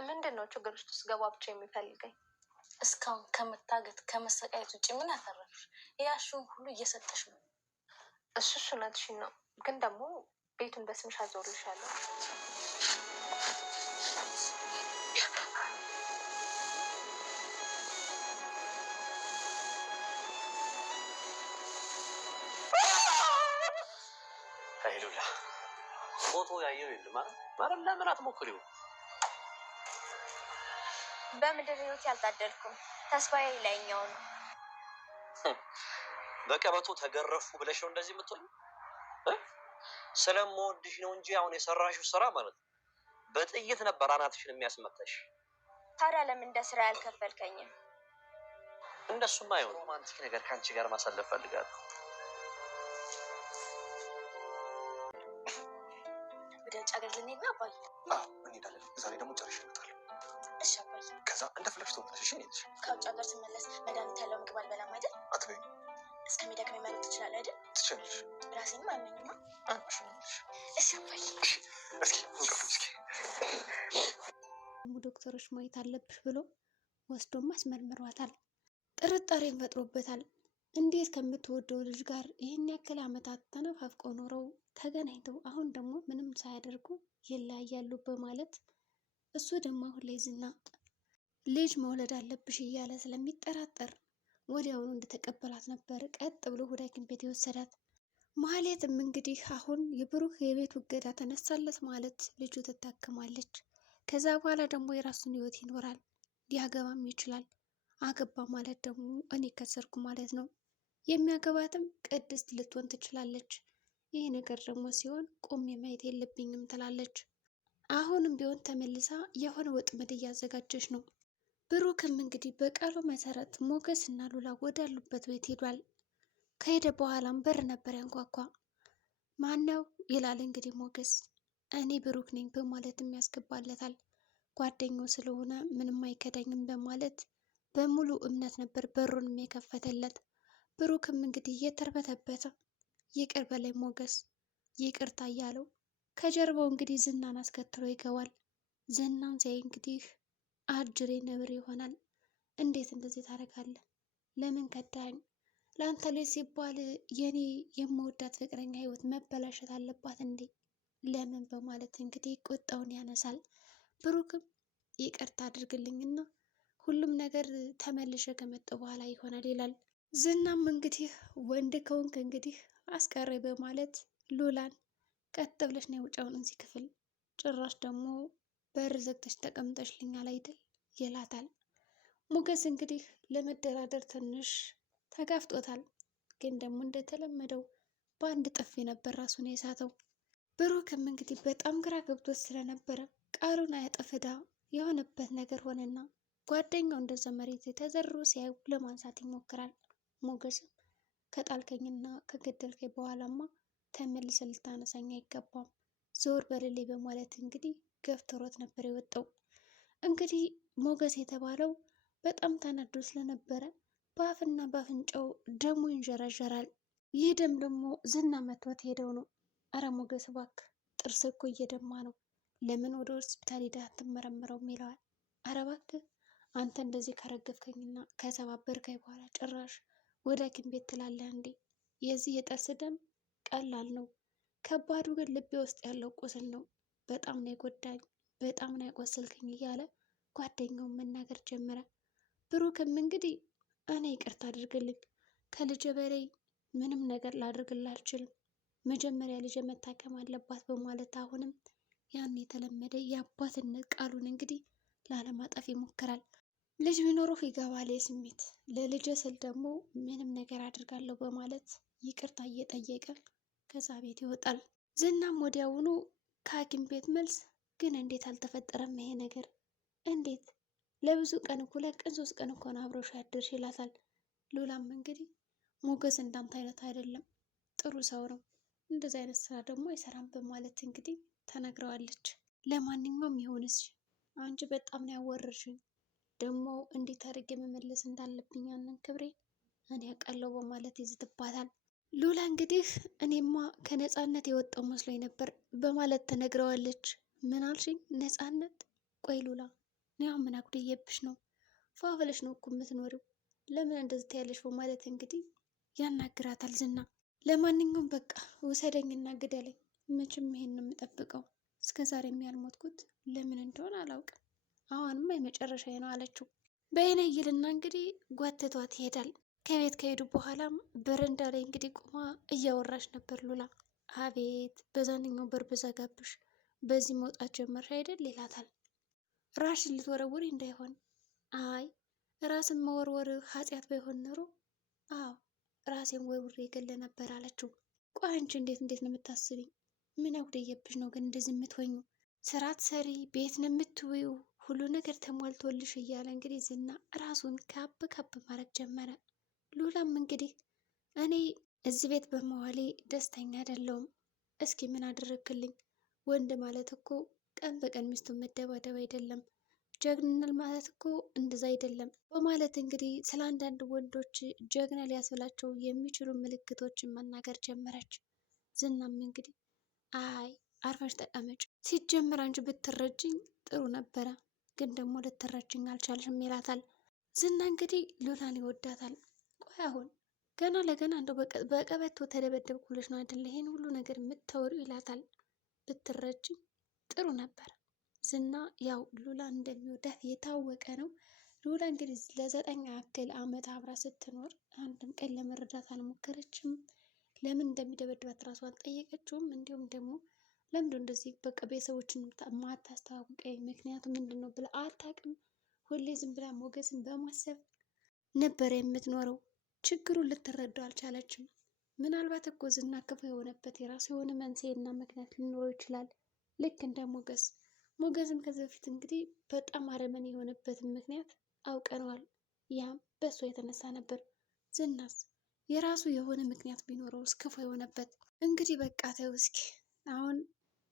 ምንድን ነው ችግር ውስጥ ስገባ ብቻ የሚፈልገኝ? እስካሁን ከመታገት ከመሰቃየት ውጭ ምን አተረፍሽ? ያሽውን ሁሉ እየሰጠሽ ነው። እሱስ እውነትሽን ነው፣ ግን ደግሞ ቤቱን በስምሽ አዞርልሻለሁ። ሉላ ፎቶ ያየው የለም ማለት ለምን አትሞክሪው? በምድር ህይወት ያልታደልኩም ተስፋዬ ላይኛው ነው። በቀበቶ ተገረፉ ብለሽ ነው እንደዚህ የምትሆኝ? ስለምወድሽ ነው እንጂ አሁን የሰራሽው ስራ ማለት ነው በጥይት ነበር አናትሽን የሚያስመታሽ። ታዲያ ለምን እንደ ስራ ያልከፈልከኝም? እንደሱማ አይሆን። ሮማንቲክ ነገር ከአንቺ ጋር ማሳለፍ ፈልጋለሁ። ወደ ውጭ ሀገር ልንሄድ ነው አባዬ? እንሄዳለን። ዛሬ ደግሞ ጨርሼ እመጣለሁ። እሺ አባዬ። ከዛ እንደፈለግሽ ትሆናለሽ። እሺ ከውጭ ሀገር ስመለስ መድኃኒት ያለው ምግብ አልበላም አይደል? አትበይኝ። እስከሚደክመኝ መኖር ትችላለህ አይደል? ትችላለሽ። ራሴንም አመኝማ። እሺ አባዬ። እስኪ ዶክተሮች ማየት አለብሽ ብሎ ወስዶም አስመርምሯታል። ጥርጣሬን ፈጥሮበታል። እንዴት ከምትወደው ልጅ ጋር ይህን ያክል ዓመታት ተነፋፍቀው ኖረው ተገናኝተው አሁን ደግሞ ምንም ሳያደርጉ ይለያያሉ በማለት እሱ ደግሞ አሁን ላይ ዝና ልጅ መውለድ አለብሽ እያለ ስለሚጠራጠር ወዲያውኑ እንደተቀበላት ነበር ቀጥ ብሎ ወደ ሐኪም ቤት የወሰዳት። ማህሌትም እንግዲህ አሁን የብሩክ የቤት እገዳ ተነሳለት ማለት ልጁ ትታከማለች። ከዛ በኋላ ደግሞ የራሱን ህይወት ይኖራል፣ ሊያገባም ይችላል። አገባ ማለት ደግሞ እኔ ከሰርኩ ማለት ነው። የሚያገባትም ቅድስት ልትሆን ትችላለች። ይህ ነገር ደግሞ ሲሆን ቆሜ ማየት የለብኝም ትላለች። አሁንም ቢሆን ተመልሳ የሆነ ወጥመድ እያዘጋጀች ነው። ብሩክም እንግዲህ በቃሉ መሰረት ሞገስ እና ሉላ ወዳሉበት ቤት ሄዷል። ከሄደ በኋላም በር ነበር ያንኳኳ። ማነው ይላል እንግዲህ ሞገስ። እኔ ብሩክ ነኝ በማለትም ያስገባለታል። ጓደኛው ስለሆነ ምንም አይከዳኝም በማለት በሙሉ እምነት ነበር በሩንም የከፈተለት። ብሩክም እንግዲህ እየተርበተበተ ይቅር በላይ ሞገስ ይቅርታ እያለው ከጀርባው እንግዲህ ዝናን አስከትሎ ይገባል። ዝናን ሲያይ እንግዲህ አጅሬ ነብር ይሆናል። እንዴት እንደዚህ ታደርጋለህ? ለምን ከዳኝ? ለአንተ ልጅ ሲባል የኔ የምወዳት ፍቅረኛ ህይወት መበላሸት አለባት እንዴ? ለምን በማለት እንግዲህ ቁጣውን ያነሳል። ብሩክም ይቅርታ አድርግልኝና ሁሉም ነገር ተመልሼ ከመጣሁ በኋላ ይሆናል ይላል። ዝናም እንግዲህ ወንድ ከሆንክ እንግዲህ አስቀረ በማለት ሉላን ቀጥ ብለሽ ነው የውጫውን እዚህ ክፍል ጭራሽ ደግሞ በር ዘግተሽ ተቀምጠሽልኛል አይደል ይላታል። ሞገስ እንግዲህ ለመደራደር ትንሽ ተጋፍጦታል፣ ግን ደግሞ እንደተለመደው በአንድ ጥፊ ነበር ራሱን የሳተው። ብሩክም እንግዲህ በጣም ግራ ገብቶት ስለነበረ ቃሉን አያጠፍዳ የሆነበት ነገር ሆነና ጓደኛው እንደዛ መሬት ተዘርሮ ሲያዩ ለማንሳት ይሞክራል። ሞገስም ከጣልከኝና ከገደልከኝ በኋላማ ተመልሰ ልታነሳኝ አይገባም፣ ዞር በልሌ በማለት እንግዲህ ገፍትሮት ነበር የወጣው። እንግዲህ ሞገስ የተባለው በጣም ተናዶ ስለነበረ በአፍና በአፍንጫው ደሙ ይንዠረዠራል። ይህ ደም ደግሞ ዝና መቶት ሄደው ነው። አረ ሞገስ እባክህ ጥርስ እኮ እየደማ ነው፣ ለምን ወደ ሆስፒታል ሄደህ አትመረምረውም ይለዋል። አረ እባክህ አንተ እንደዚህ ከረገፍከኝና ከሰባበርከኝ በኋላ ጭራሽ ወደ ሐኪም ቤት ትላለህ እንዴ? የዚህ የጥርስ ደም ቀላል ነው፣ ከባዱ ግን ልቤ ውስጥ ያለው ቁስል ነው። በጣም ነው የጎዳኝ፣ በጣም ነው ያቆሰልከኝ እያለ ጓደኛውን መናገር ጀመረ። ብሩክም እንግዲህ እኔ ይቅርታ አድርግልኝ፣ ከልጄ በላይ ምንም ነገር ላድርግልህ አልችልም፣ መጀመሪያ ልጄ መታከም አለባት በማለት አሁንም ያን የተለመደ የአባትነት ቃሉን እንግዲህ ላለማጠፍ ይሞክራል። ልጅ ቢኖረው ይገባል የስሜት ለልጅ ስል ደግሞ ምንም ነገር አድርጋለሁ በማለት ይቅርታ እየጠየቀ ከዛ ቤት ይወጣል። ዝናም ወዲያውኑ ከሐኪም ቤት መልስ ግን እንዴት አልተፈጠረም ይሄ ነገር? እንዴት ለብዙ ቀን 2 ቀን 3 ቀን እኮ ነው አብሮሽ ያደርሽ ይላታል። ሉላም እንግዲህ ሞገስ እንዳንተ አይነት አይደለም፣ ጥሩ ሰው ነው፣ እንደዚህ አይነት ስራ ደግሞ አይሰራም በማለት እንግዲህ ተነግረዋለች። ለማንኛውም ይሁንስ አንቺ በጣም ነው ያወረርሽኝ፣ ደግሞ እንዴት አድርጌ መመለስ እንዳለብኝ ያንን ክብሬ እኔ ያውቃለሁ በማለት ይዝትባታል። ሉላ እንግዲህ እኔማ ከነፃነት የወጣው መስሎኝ ነበር በማለት ተነግረዋለች። ምን አልሽኝ? ነፃነት? ቆይ ሉላ ያው ምን አጉደየብሽ ነው? ፏ ብለሽ ነው እኮ የምትኖሪው። ለምን እንደዚህ ትያለሽ? በማለት እንግዲህ ያናግራታል ዝና። ለማንኛውም በቃ ውሰደኝና ግደለኝ፣ መቼም ይሄን ነው የምጠብቀው። እስከ ዛሬ ያልሞትኩት ለምን እንደሆነ አላውቅም። አሁንማ የመጨረሻ ነው አለችው። በይነ ይልና እንግዲህ ጓትቷት ይሄዳል። ከቤት ከሄዱ በኋላም በረንዳ ላይ እንግዲህ ቁማ እያወራች ነበር ሉላ። አቤት በዛንኛው በር ብዘጋብሽ በዚህ መውጣት ጀመርሽ አይደል ይላታል። ራስሽን ልትወረውሪ እንዳይሆን። አይ ራስን መወርወር ኃጢአት ባይሆን ኖሮ አዎ ራሴን ወርውሬ የገለ ነበር አለችው። ቆይ አንቺ እንዴት ነው የምታስቢኝ? ምን አጉደየብሽ ነው ግን እንደዚህ የምትሆኙ? ስራ ትሰሪ፣ ቤት ነው የምትውይው፣ ሁሉ ነገር ተሟልቶልሽ እያለ እንግዲህ ዝና ራሱን ካብ ካብ ማድረግ ጀመረ። ሉላም እንግዲህ እኔ እዚህ ቤት በመዋሌ ደስተኛ አይደለሁም። እስኪ ምን አደረግክልኝ? ወንድ ማለት እኮ ቀን በቀን ሚስቱን መደባደብ አይደለም፣ ጀግንነት ማለት እኮ እንደዛ አይደለም በማለት እንግዲህ ስለ አንዳንድ ወንዶች ጀግና ሊያስብላቸው የሚችሉ ምልክቶችን መናገር ጀመረች። ዝናም እንግዲህ አይ አርፈሽ ተቀመጭ፣ ሲጀምር አንቺ ብትረጅኝ ጥሩ ነበረ፣ ግን ደግሞ ልትረጅኝ አልቻልሽም ይላታል። ዝና እንግዲህ ሉላን ይወዳታል። ቆይ አሁን ገና ለገና እንደው በቀበቶ ተደበደብኩልሽ ነው አይደለ ይሄን ሁሉ ነገር የምታወሪው ይላታል። ብትረጅኝ ጥሩ ነበር። ዝና ያው ሉላ እንደሚወዳት የታወቀ ነው። ሉላ እንግዲህ ለ9 ያክል ዓመት አብራ ስትኖር አንድም ቀን ለመረዳት አልሞከረችም። ለምን እንደሚደበድባት ራሱ አልጠየቀችውም። እንዲሁም ደግሞ ለምንድን እንደዚህ በቃ ቤተሰቦችን ማታስተዋውቀኝ ምክንያቱ ምንድን ነው ብላ አታውቅም። ሁሌ ዝም ብላ ሞገስን በማሰብ ነበረ የምትኖረው። ችግሩን ልትረዳው አልቻለችም። ምናልባት እኮ ዝና ክፉ የሆነበት የራሱ የሆነ መንስኤ እና ምክንያት ሊኖረው ይችላል። ልክ እንደ ሞገስም ከዚህ በፊት እንግዲህ በጣም አረመኔ የሆነበትን ምክንያት አውቀነዋል። ያም በእሷ የተነሳ ነበር። ዝናስ የራሱ የሆነ ምክንያት ቢኖረውስ ክፉ የሆነበት? እንግዲህ በቃ ተው እስኪ። አሁን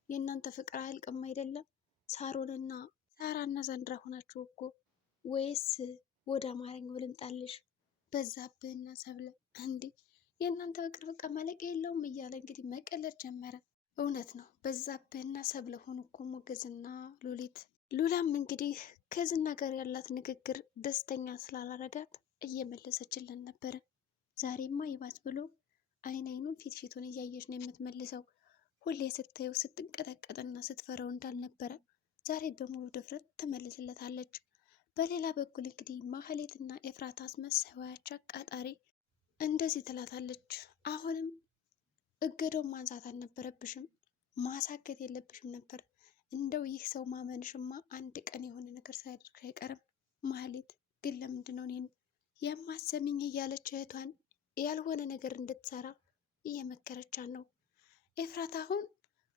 የእናንተ ፍቅር አያልቅም አይደለም? ሳራና ዛንድራ ሆናችሁ እኮ። ወይስ ወደ አማርኛው ልምጣልሽ? በዛብህና ሰብለ እንዲህ የእናንተ ፍቅር በቃ ማለቂያ የለውም እያለ እንግዲህ መቀለድ ጀመረ። እውነት ነው በዛብህና ሰብለ ሆኑ እኮ ሞገስና ሉሊት። ሉላም እንግዲህ ከዝና ጋር ያላት ንግግር ደስተኛ ስላላረጋት እየመለሰችልን ነበረ። ዛሬማ ይባስ ብሎ አይኑን ፊቱን እያየች ነው የምትመልሰው። ሁሌ ስታየው ስትንቀጠቀጥና ስትፈራው እንዳልነበረ ዛሬ በሙሉ ድፍረት ትመልስለታለች። በሌላ በኩል እንግዲህ ማህሌትና ኤፍራታ አስመሳዮች አቃጣሪ እንደዚህ ትላታለች። አሁንም እገዳውን ማንሳት አልነበረብሽም፣ ማሳገት የለብሽም ነበር። እንደው ይህ ሰው ማመንሽማ አንድ ቀን የሆነ ነገር ሳያደርግሽ አይቀርም። ማህሌት ግን ለምንድን ነው እኔን የማሰሚኝ እያለች እህቷን ያልሆነ ነገር እንድትሰራ እየመከረቻት ነው። ኤፍራታ አሁን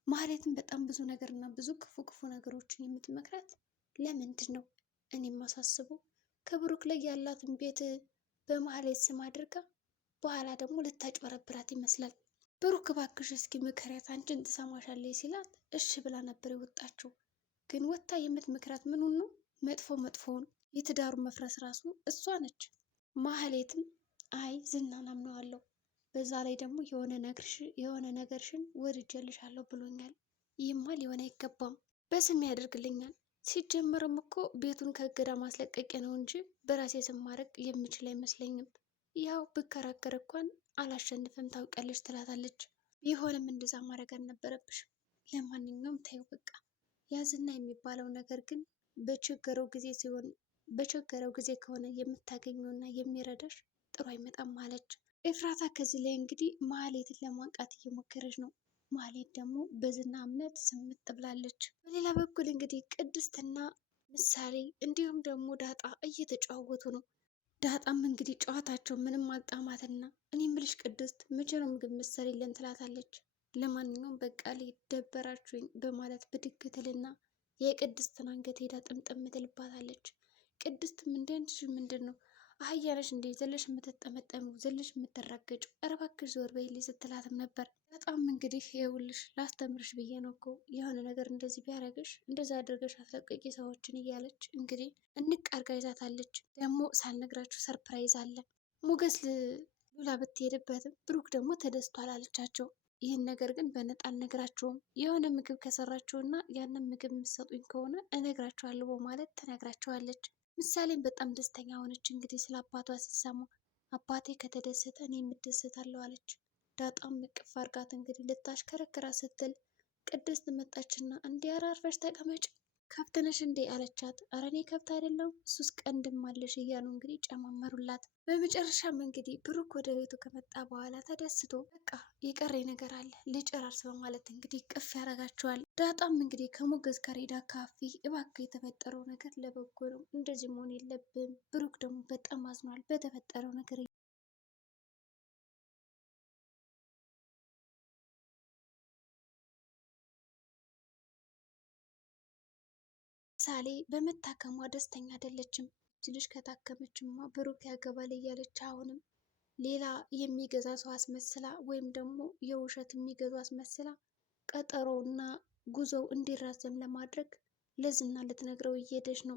ማህሌትን በጣም ብዙ ነገርና ብዙ ክፉ ነገሮችን የምትመክራት ለምንድን ነው? እኔ የማሳስበው ከብሩክ ላይ ያላትን ቤት በማህሌት ስም አድርጋ በኋላ ደግሞ ልታጭበረብራት ይመስላል። ብሩክ እባክሽ እስኪ ምክሪያት አንቺን ትሰማሻለች ሲላት እሺ ብላ ነበር የወጣችው። ግን ወታ የምትመክራት ምኑን ነው? መጥፎውን የትዳሩ መፍረስ ራሱ እሷ ነች። ማህሌትም አይ ዝናን አምነዋለሁ፣ በዛ ላይ ደግሞ የሆነ ነገርሽን ወድጄልሻለሁ ብሎኛል። ይህማ ሊሆን አይገባም፣ በስም ያደርግልኛል። ሲጀመርም እኮ ቤቱን ከእገዳ ማስለቀቂያ ነው እንጂ በራሴ ስም ማድረግ የምችል አይመስለኝም። ያው ብከራከር እንኳን አላሸንፍም ታውቂያለሽ ትላታለች። ቢሆንም እንደዛ ማድረግ አልነበረብሽም። ለማንኛውም ተይው በቃ። ያዝና የሚባለው ነገር ግን በቸገረው ጊዜ ከሆነ የምታገኘውና የሚረዳሽ ጥሩ አይመጣም አለች። ኤፍራታ ከዚህ ላይ እንግዲህ ማህሌትን ለማንቃት እየሞከረች ነው። ማህሌት ደግሞ በዝና እምነት ስምጥ ብላለች። በሌላ በኩል እንግዲህ ቅድስትና ምሳሌ እንዲሁም ደግሞ ዳጣ እየተጫወቱ ነው። ዳጣም እንግዲህ ጨዋታቸው ምንም አልጣማትና እኔ ምልሽ ቅድስት መቼ ነው ምግብ ምትሰሪልን ትላታለች። ለማንኛውም በቃ ደበራችሁኝ በማለት ብድግ ትልና የቅድስትን አንገት ሄዳ ጥምጥም ትልባታለች። ቅድስት ምንድን ነው አህያ ነሽ እንዴ ዘለሽ የምትጠመጠሙ ዘለሽ የምትራገጩ? ኧረ እባክሽ ዞር በይልኝ ስትላትም ነበር። በጣም እንግዲህ ይኸውልሽ ላስተምርሽ ብዬ ነው እኮ የሆነ ነገር እንደዚህ ቢያደርግሽ እንደዛ አድርገሽ አስለቀቂ ሰዎችን እያለች እንግዲህ እንቅ አርጋ ይዛታለች። ደግሞ ሳልነግራችሁ ሰርፕራይዝ አለ። ሞገስ ሉላ ብትሄድበትም ብሩክ ደግሞ ተደስቷል አለቻቸው። ይህን ነገር ግን በነጣ አልነግራቸውም። የሆነ ምግብ ከሰራችሁና ያንን ምግብ የምትሰጡኝ ከሆነ እነግራችኋለሁ በማለት ተነግራቸዋለች። ምሳሌም በጣም ደስተኛ ሆነች። እንግዲህ ስለ አባቷ ስትሰማ አባቴ ከተደሰተ እኔ የምደሰታለሁ አለች። ዳጣም እቅፍ አድርጋት እንግዲህ ልታሽከረክራ ስትል ቅድስት መጣችና እንዲህ አራርፈሽ ተቀመጭ ከብት ነሽ እንዴ አለቻት። ኧረ እኔ ከብት አይደለሁም እሱስ ቀንድም አለሽ እያሉ እንግዲህ ጨማመሩላት። በመጨረሻም እንግዲህ ብሩክ ወደ ቤቱ ከመጣ በኋላ ተደስቶ በቃ የቀረ ነገር አለ ልጨራርስ በማለት እንግዲህ ቅፍ ያደርጋቸዋል። ዳጣም እንግዲህ ከሞገስ ጋር ሄዳ ካፌ እባክህ የተፈጠረው ነገር ለበጎ ነው፣ እንደዚህ መሆን የለብም። ብሩክ ደግሞ በጣም አዝኗል በተፈጠረው ነገር። ምሳሌ በመታከሟ ደስተኛ አይደለችም። ልጅ ከታከመችማ ብሩክ ያገባል እያለች አሁንም ሌላ የሚገዛ ሰው አስመስላ ወይም ደግሞ የውሸት የሚገዙ አስመስላ ቀጠሮውና ጉዞው እንዲራዘም ለማድረግ ለዝና ልትነግረው እየሄደች ነው።